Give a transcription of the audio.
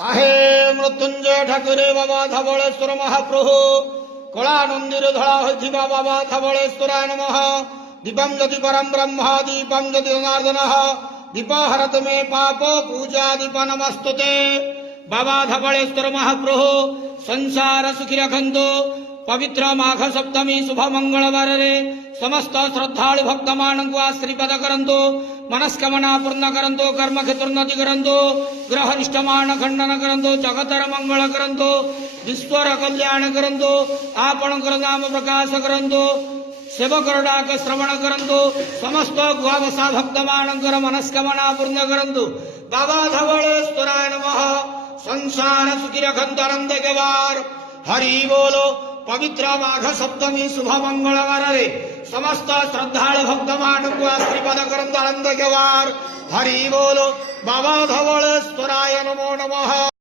आहे मृत्युंजय ठाकुरे बाबा धवळेश्वर महाप्रभु कलानंदीर धड़ा होइथिबा बाबा धवळेश्वराय नमः। दीपम ज्योति परम ब्रह्म दीपम ज्योति जनार्दन दीप हरत मे पाप पूजा दीप नमस्तुते। बाबा धवळेश्वर महाप्रभु संसार सुखी रखंतु। पवित्र माघ सप्तमी शुभ मंगलवार रे समस्त श्रद्धालु भक्त मान को आश्रीपद करंतु। मनस्कामना पूर्ण करंतु। कर्म क्षेत्रोन्नति करंतु। ग्रह निष्ठमान खंडन करंतु। जगतर मंगल करंतु। विश्वर कल्याण करंतु। आपणकर नाम प्रकाश करंतु। सेवकर डाक श्रवण करंतु। समस्त गुआवसा भक्त मानकर मनस्कामना पूर्ण करंतु। बाबा धवळेश्वराय नमः। संसार सुखी रखंतु आनंद केवार। हरि बोलो। पवित्र माघ सप्तमी शुभ मंगलवार रे समस्त श्रद्धालु भक्त मान को आशीर्वाद करंतु आनंद केवार। हरि बोलो। बाबा धवळेश्वराय नमो नमः।